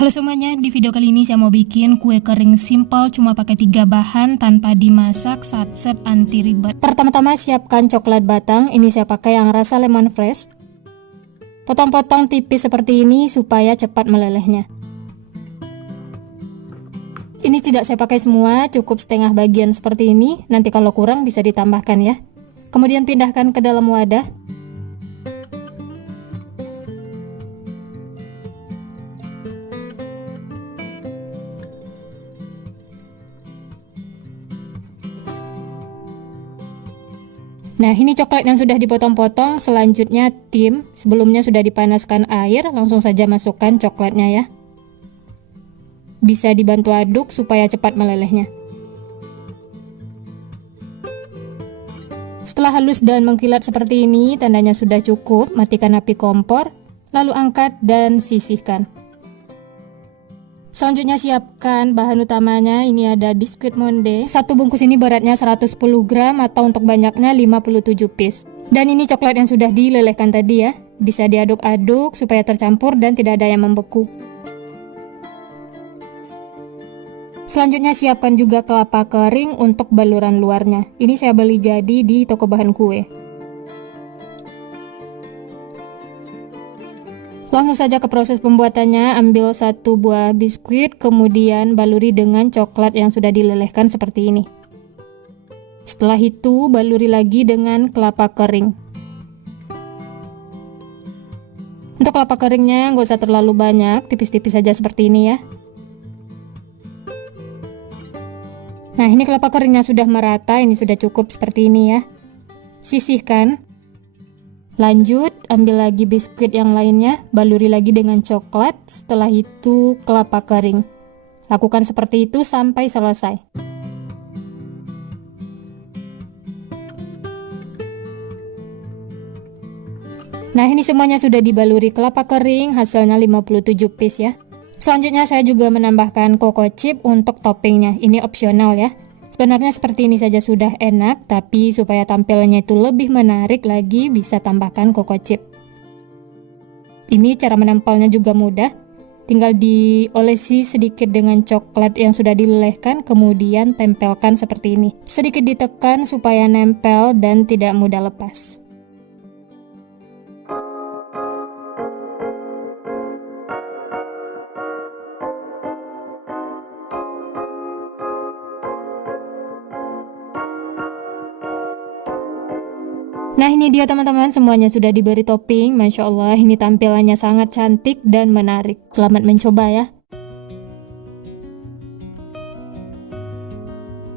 Halo semuanya, di video kali ini saya mau bikin kue kering simple cuma pakai 3 bahan tanpa dimasak, satset, anti ribet. Pertama-tama siapkan coklat batang, ini saya pakai yang rasa lemon fresh. Potong-potong tipis seperti ini supaya cepat melelehnya. Ini tidak saya pakai semua, cukup setengah bagian seperti ini, nanti kalau kurang bisa ditambahkan ya. Kemudian pindahkan ke dalam wadah. Nah, ini coklat yang sudah dipotong-potong. Selanjutnya tim, sebelumnya sudah dipanaskan air, langsung saja masukkan coklatnya ya. Bisa dibantu aduk supaya cepat melelehnya. Setelah halus dan mengkilat seperti ini, tandanya sudah cukup. Matikan api kompor, lalu angkat dan sisihkan. Selanjutnya siapkan bahan utamanya. Ini ada biskuit monde. Satu bungkus ini beratnya 110 gram atau untuk banyaknya 57 piece. Dan ini coklat yang sudah dilelehkan tadi ya. Bisa diaduk-aduk supaya tercampur dan tidak ada yang membeku. Selanjutnya siapkan juga kelapa kering untuk baluran luarnya. Ini saya beli jadi di toko bahan kue. Langsung saja ke proses pembuatannya. Ambil satu buah biskuit, kemudian baluri dengan coklat yang sudah dilelehkan seperti ini. Setelah itu baluri lagi dengan kelapa kering. Untuk kelapa keringnya nggak usah terlalu banyak, tipis-tipis saja seperti ini ya. Nah, ini kelapa keringnya sudah merata, ini sudah cukup seperti ini ya. Sisihkan. Lanjut, ambil lagi biskuit yang lainnya, baluri lagi dengan coklat, setelah itu kelapa kering. Lakukan seperti itu sampai selesai. Nah, ini semuanya sudah dibaluri kelapa kering, hasilnya 57 piece ya. Selanjutnya saya juga menambahkan coco chip untuk toppingnya, ini opsional ya. Sebenarnya seperti ini saja sudah enak, tapi supaya tampilannya itu lebih menarik lagi bisa tambahkan coco chip. Ini cara menempelnya juga mudah, tinggal diolesi sedikit dengan coklat yang sudah dilelehkan, kemudian tempelkan seperti ini. Sedikit ditekan supaya nempel dan tidak mudah lepas. Nah, ini dia teman-teman, semuanya sudah diberi topping. Masya Allah, ini tampilannya sangat cantik dan menarik. Selamat mencoba ya.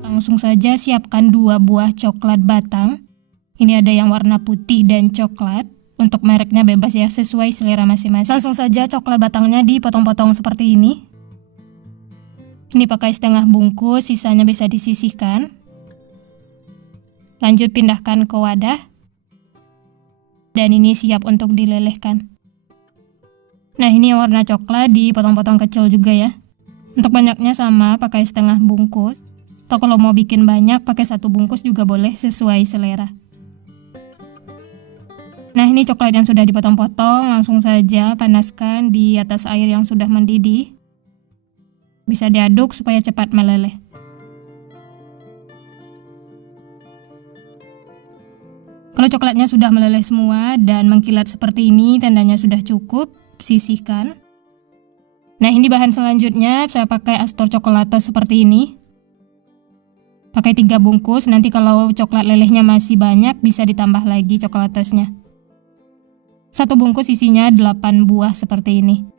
Langsung saja siapkan 2 buah coklat batang. Ini ada yang warna putih dan coklat. Untuk mereknya bebas ya, sesuai selera masing-masing. Langsung saja coklat batangnya dipotong-potong seperti ini. Ini pakai setengah bungkus, sisanya bisa disisihkan. Lanjut pindahkan ke wadah. Dan ini siap untuk dilelehkan. Nah, ini yang warna coklat dipotong-potong kecil juga ya. Untuk banyaknya sama, pakai setengah bungkus. Atau kalau mau bikin banyak, pakai 1 bungkus juga boleh, sesuai selera. Nah, ini coklat yang sudah dipotong-potong, langsung saja panaskan di atas air yang sudah mendidih. Bisa diaduk supaya cepat meleleh. Kalau coklatnya sudah meleleh semua dan mengkilat seperti ini, tandanya sudah cukup, sisihkan. Nah, ini bahan selanjutnya, saya pakai Astor Coklatos seperti ini. Pakai 3 bungkus, nanti kalau coklat lelehnya masih banyak, bisa ditambah lagi coklatosnya. 1 bungkus isinya 8 buah seperti ini.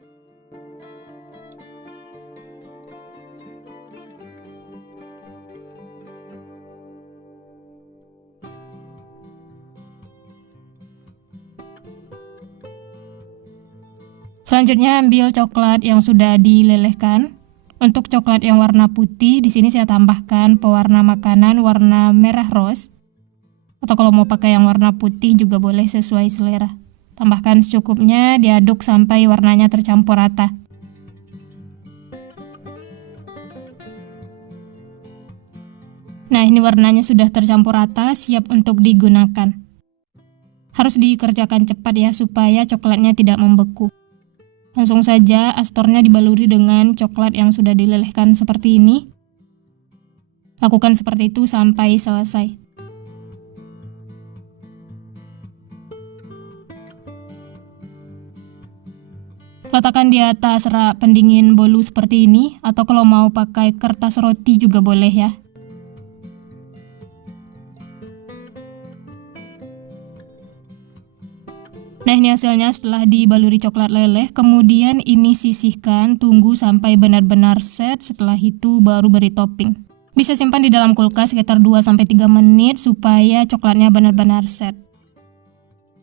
Selanjutnya ambil coklat yang sudah dilelehkan. Untuk coklat yang warna putih, di sini saya tambahkan pewarna makanan warna merah rose. Atau kalau mau pakai yang warna putih juga boleh, sesuai selera. Tambahkan secukupnya, diaduk sampai warnanya tercampur rata. Nah, ini warnanya sudah tercampur rata, siap untuk digunakan. Harus dikerjakan cepat ya, supaya coklatnya tidak membeku. Langsung saja astornya dibaluri dengan coklat yang sudah dilelehkan seperti ini. Lakukan seperti itu sampai selesai. Letakkan di atas rak pendingin bolu seperti ini, atau kalau mau pakai kertas roti juga boleh ya. Nah, ini hasilnya setelah dibaluri coklat leleh. Kemudian ini sisihkan, tunggu sampai benar-benar set. Setelah itu baru beri topping. Bisa simpan di dalam kulkas sekitar 2-3 menit supaya coklatnya benar-benar set.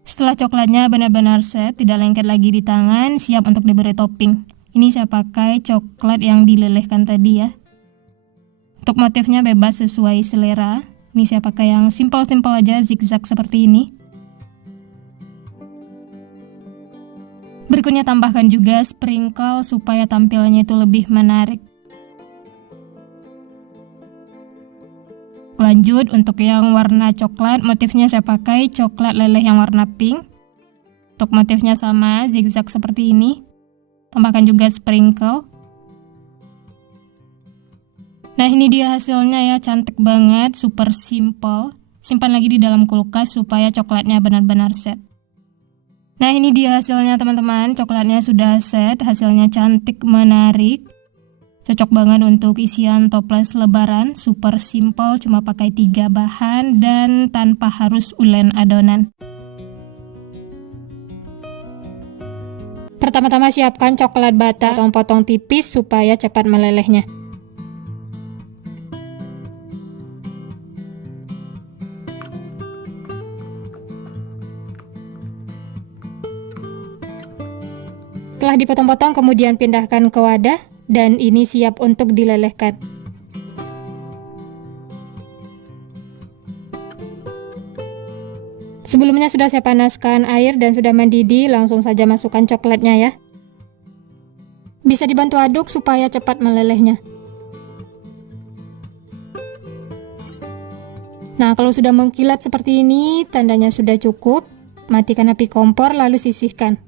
Setelah coklatnya benar-benar set, tidak lengket lagi di tangan, siap untuk diberi topping. Ini saya pakai coklat yang dilelehkan tadi ya. Untuk motifnya bebas sesuai selera. Ini saya pakai yang simpel-simpel aja, zigzag seperti ini. Berikutnya tambahkan juga sprinkle supaya tampilnya itu lebih menarik. Lanjut, untuk yang warna coklat, motifnya saya pakai coklat leleh yang warna pink. Untuk motifnya sama, zigzag seperti ini. Tambahkan juga sprinkle. Nah, ini dia hasilnya ya, cantik banget, super simple. Simpan lagi di dalam kulkas supaya coklatnya benar-benar set. Nah, ini dia hasilnya teman-teman, coklatnya sudah set, hasilnya cantik, menarik. Cocok banget untuk isian toples lebaran, super simple, cuma pakai 3 bahan dan tanpa harus ulen adonan. Pertama-tama siapkan coklat bata, potong-potong tipis supaya cepat melelehnya. Setelah dipotong-potong, kemudian pindahkan ke wadah. Dan ini siap untuk dilelehkan. Sebelumnya sudah saya panaskan air dan sudah mendidih, langsung saja masukkan coklatnya ya. Bisa dibantu aduk supaya cepat melelehnya. Nah, kalau sudah mengkilat seperti ini, tandanya sudah cukup. Matikan api kompor lalu sisihkan.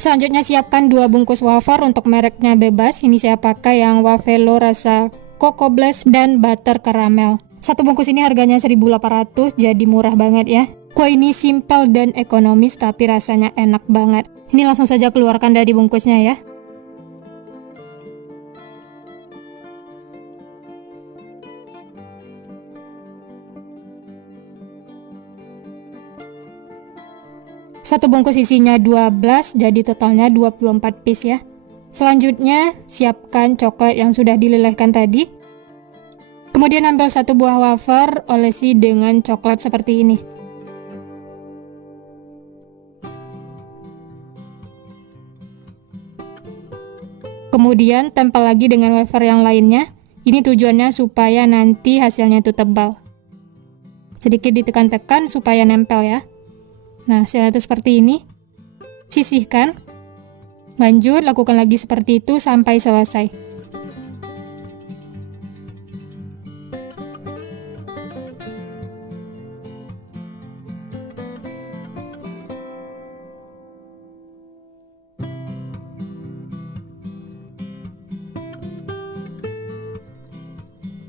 Selanjutnya siapkan 2 bungkus wafer untuk mereknya bebas. Ini saya pakai yang Wafelo rasa Coco Blast dan butter caramel. Satu bungkus ini harganya 1.800, jadi murah banget ya. Kue ini simple dan ekonomis tapi rasanya enak banget. Ini langsung saja keluarkan dari bungkusnya ya. Satu bungkus isinya 12, jadi totalnya 24 piece ya. Selanjutnya, siapkan coklat yang sudah dilelehkan tadi. Kemudian ambil 1 buah wafer, olesi dengan coklat seperti ini. Kemudian tempel lagi dengan wafer yang lainnya. Ini tujuannya supaya nanti hasilnya itu tebal. Sedikit ditekan-tekan supaya nempel ya. Nah, hasilnya itu seperti ini. Sisihkan. Lanjut, lakukan lagi seperti itu sampai selesai.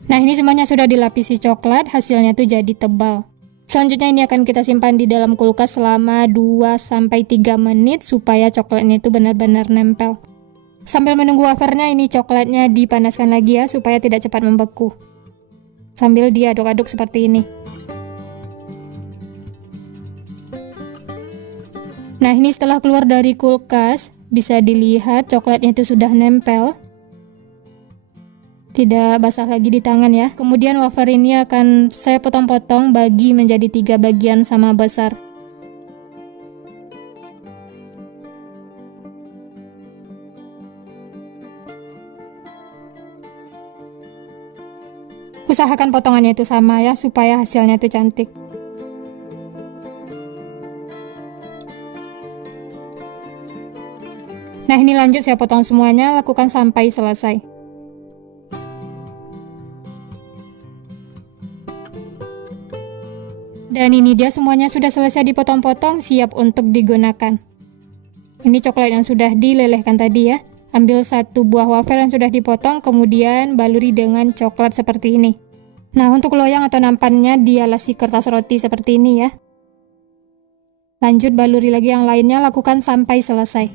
Nah, ini semuanya sudah dilapisi coklat, hasilnya tuh jadi tebal. Selanjutnya ini akan kita simpan di dalam kulkas selama 2-3 menit supaya coklatnya itu benar-benar nempel. Sambil menunggu wafernya, ini coklatnya dipanaskan lagi ya supaya tidak cepat membeku. Sambil diaduk-aduk seperti ini. Nah, ini setelah keluar dari kulkas, bisa dilihat coklatnya itu sudah nempel. Tidak basah lagi di tangan ya. Kemudian wafer ini akan saya potong-potong bagi menjadi 3 bagian sama besar. Usahakan potongannya itu sama ya supaya hasilnya itu cantik. Nah, ini lanjut saya potong semuanya, lakukan sampai selesai. Dan ini dia semuanya sudah selesai dipotong-potong, siap untuk digunakan. Ini coklat yang sudah dilelehkan tadi ya. Ambil satu buah wafer yang sudah dipotong, kemudian baluri dengan coklat seperti ini. Nah, untuk loyang atau nampannya dialasi kertas roti seperti ini ya. Lanjut baluri lagi yang lainnya, lakukan sampai selesai.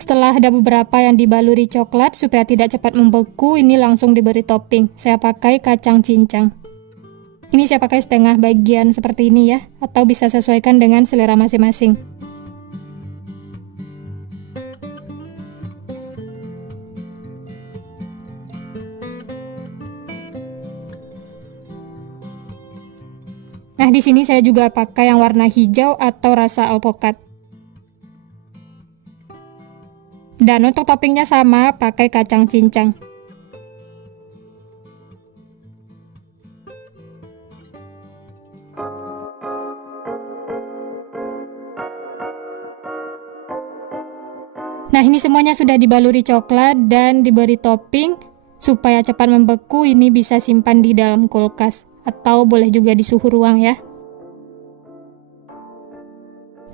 Setelah ada beberapa yang dibaluri coklat, supaya tidak cepat membeku, ini langsung diberi topping. Saya pakai kacang cincang. Ini saya pakai setengah bagian seperti ini ya, atau bisa sesuaikan dengan selera masing-masing. Nah, di sini saya juga pakai yang warna hijau atau rasa alpukat. Dan untuk toppingnya sama, pakai kacang cincang. Nah, ini semuanya sudah dibaluri coklat dan diberi topping. Supaya cepat membeku, ini bisa simpan di dalam kulkas atau boleh juga di suhu ruang ya.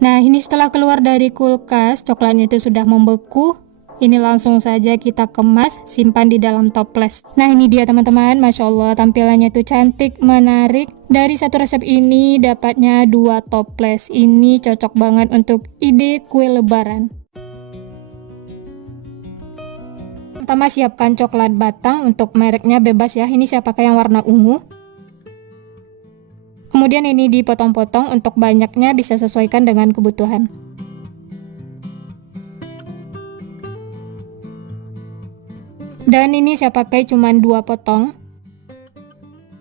Nah, ini setelah keluar dari kulkas, coklatnya itu sudah membeku. Ini langsung saja kita kemas, simpan di dalam toples. Nah, ini dia teman-teman, Masya Allah tampilannya itu cantik, menarik. Dari satu resep ini dapatnya 2 toples. Ini cocok banget untuk ide kue lebaran. Pertama, siapkan coklat batang, untuk mereknya bebas ya. Ini saya pakai yang warna ungu. Kemudian ini dipotong-potong, untuk banyaknya bisa sesuaikan dengan kebutuhan. Dan ini saya pakai cuma 2 potong.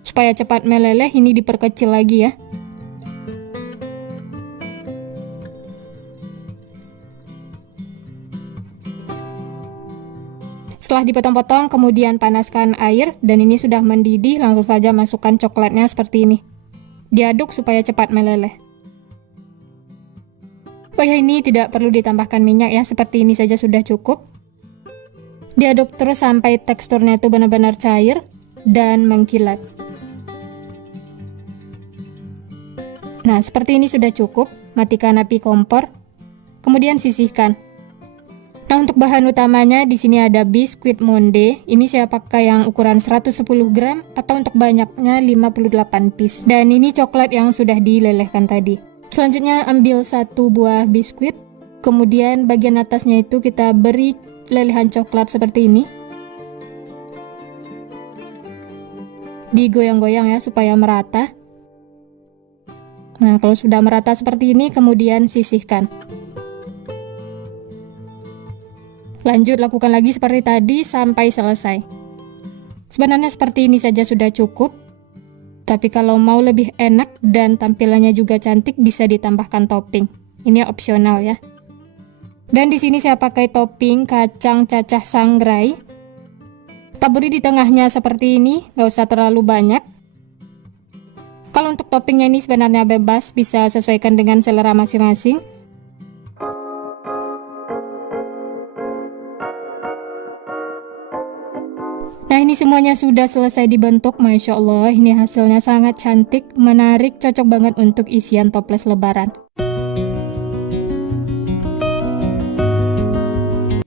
Supaya cepat meleleh, ini diperkecil lagi ya. Setelah dipotong-potong, kemudian panaskan air, dan ini sudah mendidih, langsung saja masukkan coklatnya seperti ini. Diaduk supaya cepat meleleh. Oh ya, ini tidak perlu ditambahkan minyak ya, seperti ini saja sudah cukup. Diaduk terus sampai teksturnya itu benar-benar cair dan mengkilat. Nah, seperti ini sudah cukup. Matikan api kompor. Kemudian sisihkan. Nah, untuk bahan utamanya di sini ada biskuit monde. Ini saya pakai yang ukuran 110 gram atau untuk banyaknya 58 piece. Dan ini coklat yang sudah dilelehkan tadi. Selanjutnya ambil 1 buah biskuit. Kemudian bagian atasnya itu kita beri lelehan coklat seperti ini. Digoyang-goyang ya supaya merata. Nah, kalau sudah merata seperti ini, kemudian sisihkan. Lanjut lakukan lagi seperti tadi sampai selesai. Sebenarnya seperti ini saja sudah cukup. Tapi kalau mau lebih enak dan tampilannya juga cantik, bisa ditambahkan topping. Ini opsional ya. Dan di sini saya pakai topping kacang cacah sangrai. Taburi di tengahnya seperti ini, nggak usah terlalu banyak. Kalau untuk toppingnya ini sebenarnya bebas, bisa sesuaikan dengan selera masing-masing. Nah, ini semuanya sudah selesai dibentuk. Masya Allah, ini hasilnya sangat cantik, menarik, cocok banget untuk isian toples lebaran.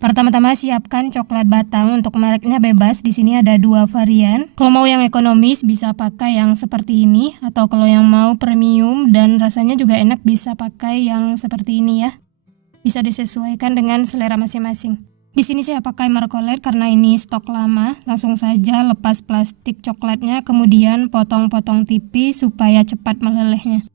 Pertama-tama siapkan coklat batang, untuk mereknya bebas. Di sini ada 2 varian. Kalau mau yang ekonomis bisa pakai yang seperti ini, atau kalau yang mau premium dan rasanya juga enak bisa pakai yang seperti ini ya. Bisa disesuaikan dengan selera masing-masing. Di sini saya pakai Marcolet karena ini stok lama. Langsung saja lepas plastik coklatnya, kemudian potong-potong tipis supaya cepat melelehnya.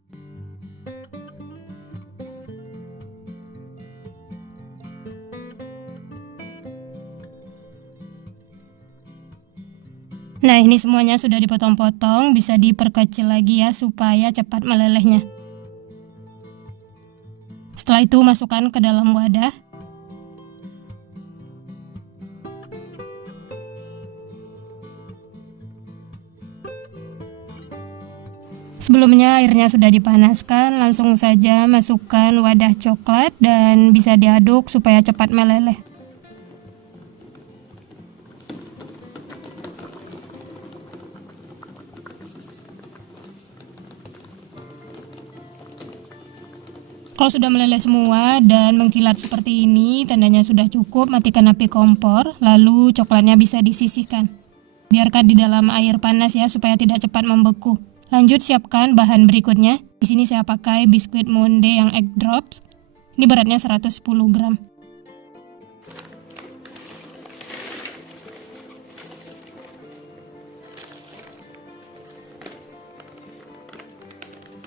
Nah, ini semuanya sudah dipotong-potong, bisa diperkecil lagi ya supaya cepat melelehnya. Setelah itu masukkan ke dalam wadah. Sebelumnya airnya sudah dipanaskan, langsung saja masukkan wadah coklat dan bisa diaduk supaya cepat meleleh. Kalau sudah meleleh semua dan mengkilat seperti ini, tandanya sudah cukup. Matikan api kompor, lalu coklatnya bisa disisihkan. Biarkan di dalam air panas ya, supaya tidak cepat membeku. Lanjut siapkan bahan berikutnya. Di sini saya pakai biskuit Monde yang egg drops. Ini beratnya 110 gram.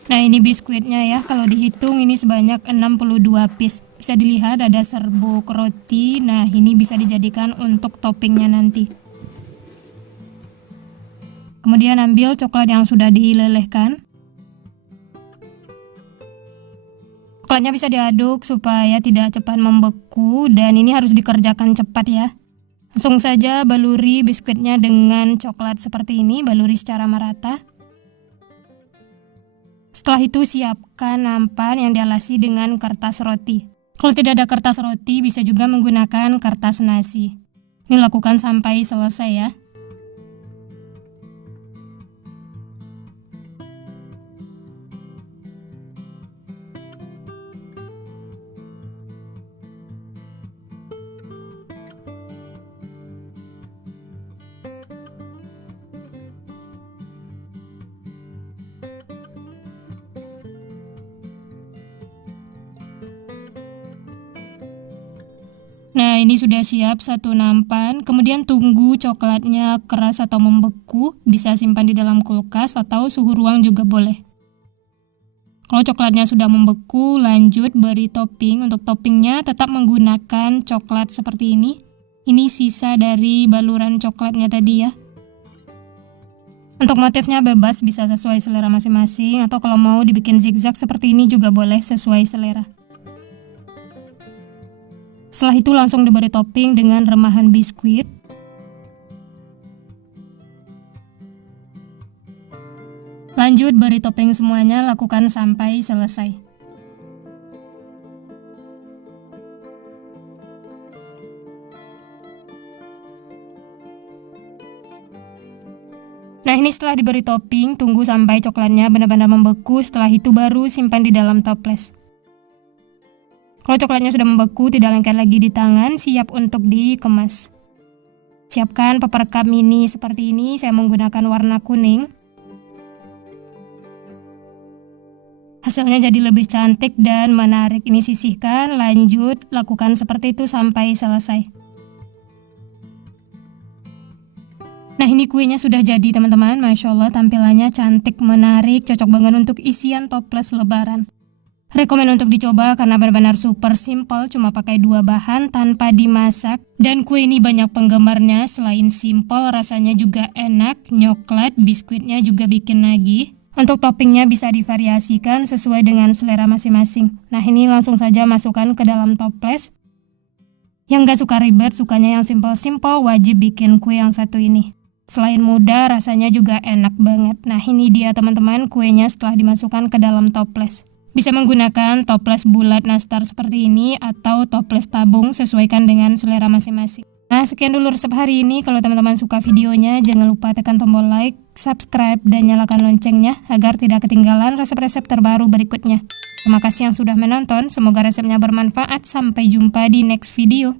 Nah, ini biskuitnya ya, kalau dihitung ini sebanyak 62 piece. Bisa dilihat ada serbuk roti. Nah, ini bisa dijadikan untuk toppingnya nanti. Kemudian ambil coklat yang sudah dilelehkan. Coklatnya bisa diaduk supaya tidak cepat membeku, dan ini harus dikerjakan cepat ya. Langsung saja baluri biskuitnya dengan coklat seperti ini, baluri secara merata. Setelah itu siapkan nampan yang dialasi dengan kertas roti. Kalau tidak ada kertas roti, bisa juga menggunakan kertas nasi. Ini lakukan sampai selesai ya. Nah, ini sudah siap satu nampan. Kemudian tunggu coklatnya keras atau membeku. Bisa simpan di dalam kulkas atau suhu ruang juga boleh. Kalau coklatnya sudah membeku, lanjut beri topping. Untuk toppingnya tetap menggunakan coklat seperti ini. Ini sisa dari baluran coklatnya tadi ya. Untuk motifnya bebas, bisa sesuai selera masing-masing. Atau kalau mau dibikin zigzag seperti ini juga boleh, sesuai selera. Setelah itu langsung diberi topping dengan remahan biskuit. Lanjut beri topping semuanya, lakukan sampai selesai. Nah, ini setelah diberi topping, tunggu sampai coklatnya benar-benar membeku. Setelah itu baru simpan di dalam toples. Kalau coklatnya sudah membeku, tidak lengket lagi di tangan, siap untuk dikemas. Siapkan paper cup mini seperti ini, saya menggunakan warna kuning. Hasilnya jadi lebih cantik dan menarik. Ini sisihkan, lanjut lakukan seperti itu sampai selesai. Nah, ini kuenya sudah jadi teman-teman, Masya Allah tampilannya cantik, menarik, cocok banget untuk isian toples lebaran. Rekomen untuk dicoba karena benar-benar super simple, cuma pakai 2 bahan tanpa dimasak. Dan kue ini banyak penggemarnya, selain simple rasanya juga enak, nyoklat, biskuitnya juga bikin nagih. Untuk toppingnya bisa divariasikan sesuai dengan selera masing-masing. Nah, ini langsung saja masukkan ke dalam toples. Yang gak suka ribet, sukanya yang simple-simple, wajib bikin kue yang satu ini. Selain mudah, rasanya juga enak banget. Nah, ini dia teman-teman kuenya setelah dimasukkan ke dalam toples. Bisa menggunakan toples bulat nastar seperti ini atau toples tabung, sesuaikan dengan selera masing-masing. Nah, sekian dulu resep hari ini. Kalau teman-teman suka videonya, jangan lupa tekan tombol like, subscribe, dan nyalakan loncengnya agar tidak ketinggalan resep-resep terbaru berikutnya. Terima kasih yang sudah menonton, semoga resepnya bermanfaat. Sampai jumpa di next video.